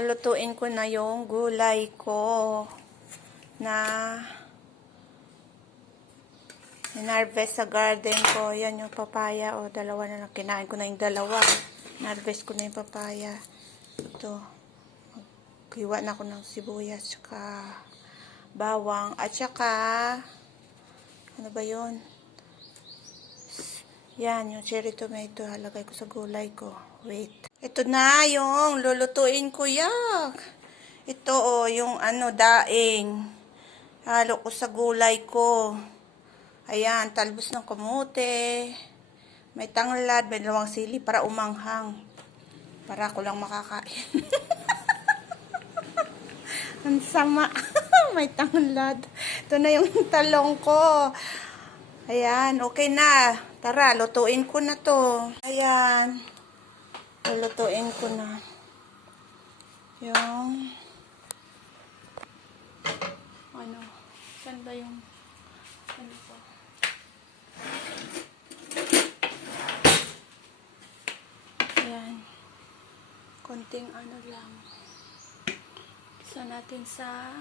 Lulutuin ko na yung gulay ko na hinarvest sa garden ko. Yan yung papaya. O, dalawa na lang. Kinain ko na yung dalawa. Hinarvest ko na yung papaya. Ito. Maghiwa na ako ng sibuyas tsaka bawang. At tsaka ano ba yun? Yan, yung cherry tomato. Halagay ko sa gulay ko. Wait. Ito na yung lulutuin ko yan. Ito yung daing. Halo ko sa gulay ko. Ayan, talbos ng kamote. May tanglad, may dalawang sili para umanghang. Para ako lang makakain. Ang sama. May tanglad. Ito na yung talong ko. Ayan, okay na. Tara, lutuin ko na to. Ayan. Lulutuin ko na. Yung saan ba yung ko? Ayan. Konting lang. Isa natin sa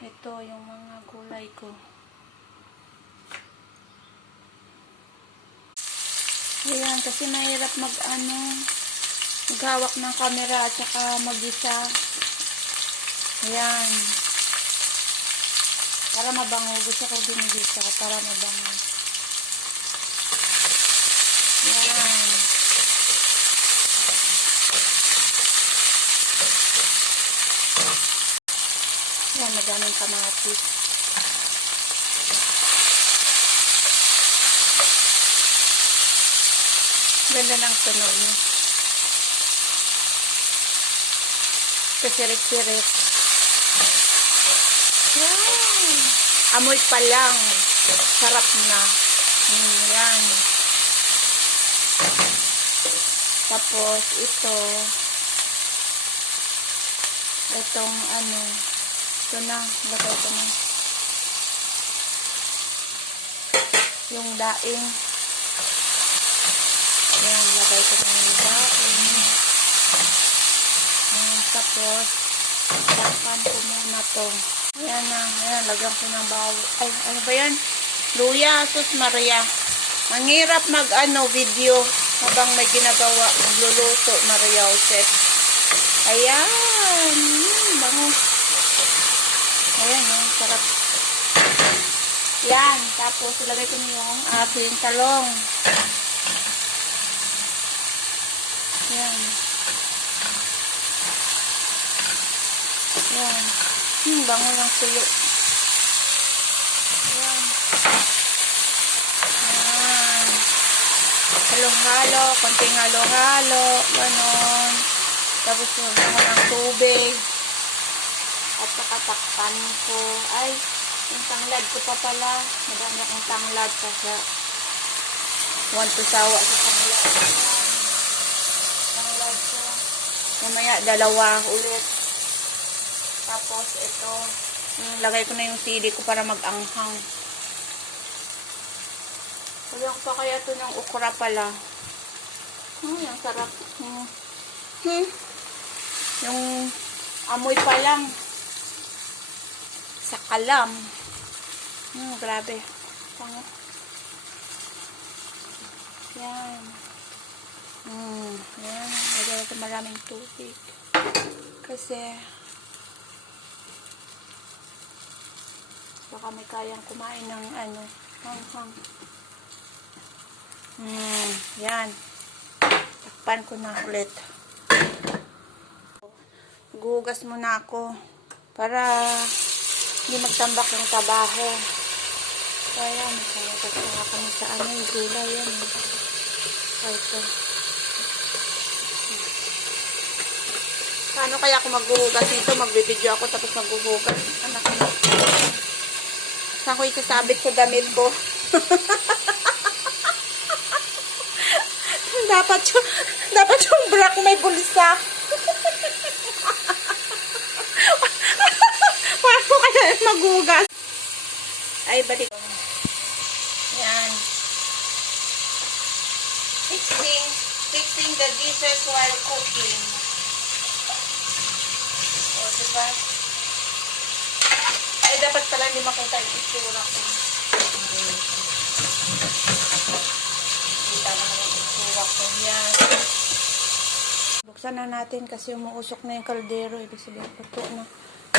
ito yung mga gulay ko. Ayan, kasi mahirap maghawak ng camera at saka mag-isa. Ayan. Para mabango. Gusto ko ginigisa para mabango. Ayan. Ayan, madaming kamatis. Ganda ng tunog niya. Kasirik-sirik. Wow! Amoy pa lang. Sarap na. Yan. Tapos, ito na. Lagay ko na. Yung daing. Ayan, lagay ko na yung daing. Ayan, tapos, takpan ko muna to. Ayan na, ayan, lagyan ko ng bawang. Ay, ano ba yan? Luya, sus Maria. Ang hirap video habang may ginagawa. Magluluto, Maria Joseph. Ayan, bango. Ayan, sarap. Yan, tapos ilagay ko na yung ating talong. Yan. Yan. Bango ng suyo. Yan. Yan. Halo-halo, konting halo-halo, ganon. Tapos bango ng tubig. At sakatakpan ko. Ay, yung tanglad ko pa pala. Madami akong tanglad kasi want to sawa sa tanglad. Tanglad ko. Mamaya, dalawa ulit. Tapos, ito. Lagay ko na yung sili ko para mag-anghang. Lagyan ko pa kaya ito ng okra pala. Yung sarap. Yung amoy pa lang. Sa kalam. Grabe. Tango. Yan. Yan. Lagyan natin maraming tubig. Kasi baka may kayang kumain ng hanghang. Yan. Takpan ko na ulit. Guhugas muna ako para hindi magtambak yung trabaho. Kaya magkakasama kami sa yung gulay yan. Ito. Paano kaya ako maghuhugas dito? Magbibideo ako tapos maghuhugas. Anak ko. Saan ko isasabit sa damit ko? dapat yung bra ko may bulsa. Paano kaya maghugas? Ay, balik. Yan. Fixing the dishes while cooking. diba? Ay, dapat pala hindi makita yung itsura ko. Kita naman yung itsura ko. Yan. Buksan na natin kasi umuusok na yung kaldero. Ibig sabihin, puto na.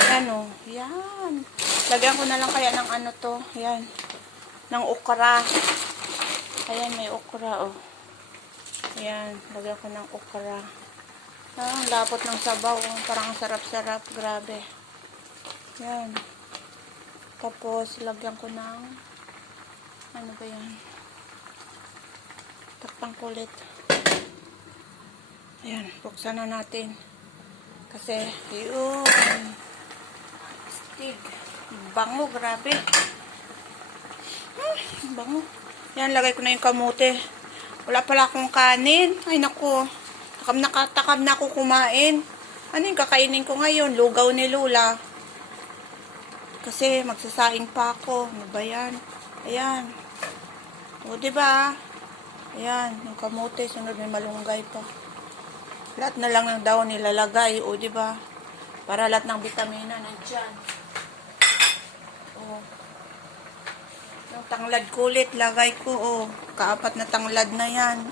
Yan o. Yan. Lagyan ko na lang kaya ng ano to. Yan. Ng okra. Ayan, may okra o. Ayan. Lagyan ko ng okra. Ah, lapot ng sabaw. Oh. Parang sarap-sarap. Grabe. Yan. Tapos, lagyan ko ng ano ba yan? Takpang kulit. Ayan, buksan na natin. Kasi, yun. Stig. Bango, grabe. Bango. Yan, lagay ko na yung kamote. Wala pala akong kanin. Ay, naku. Takam na ako kumain. Ano yung kakainin ko ngayon? Lugaw ni Lola. Kasi, magsasaing pa ako. Ano ba yan? Ayan. O, diba? Ayan, yung kamote. Sunod may malunggay pa. Lahat na lang ng daw nilalagay, o di ba? Para lahat ng bitamina nandiyan. O. Yung tanglad kulit, lagay ko, o. Kaapat na tanglad na yan.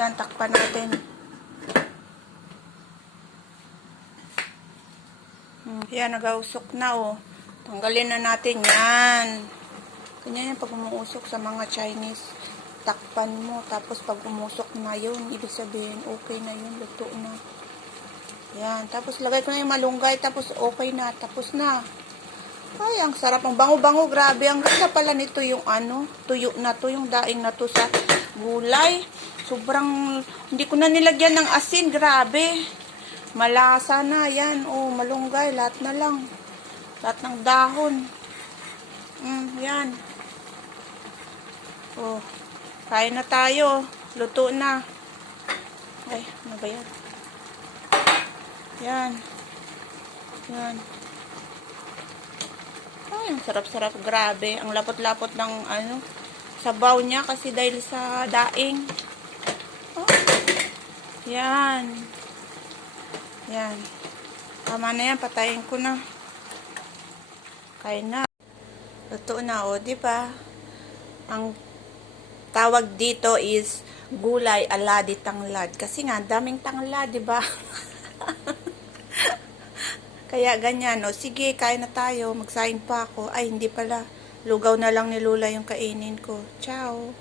Yan, takpan natin. Yan, nag-ausok na, o. Tanggalin na natin yan. Ganyan yan pag umuusok sa mga Chinese. Takpan mo, tapos pag umusok na yun, ibig sabihin, okay na yun, luto na. Yan, tapos lagay ko na yung malunggay, tapos okay na, tapos na. Ay, ang sarap, ang bango-bango, grabe. Ang ganda pala nito yung ano, tuyo na to, yung daing na to sa gulay. Sobrang, hindi ko na nilagyan ng asin, grabe. Malasa na, yan, oh, malunggay, lahat na lang. Lahat ng dahon. Yan. Oh. Kain na tayo. Luto na. Ay, ano ba yan? Yan. Yan. Ay, ang sarap-sarap. Grabe. Ang lapot-lapot ng ano, sabaw niya kasi dahil sa daing. Oh. Yan. Yan. Tama na yan. Patayin ko na. Kain na. Luto na, o, diba? Ang tawag dito is gulay ala di tanglad. Kasi nga, daming tanglad, di ba? Kaya ganyan, o. Sige, kain na tayo. Magsaing pa ako. Ay, hindi pala. Lugaw na lang ni Lola yung kainin ko. Ciao!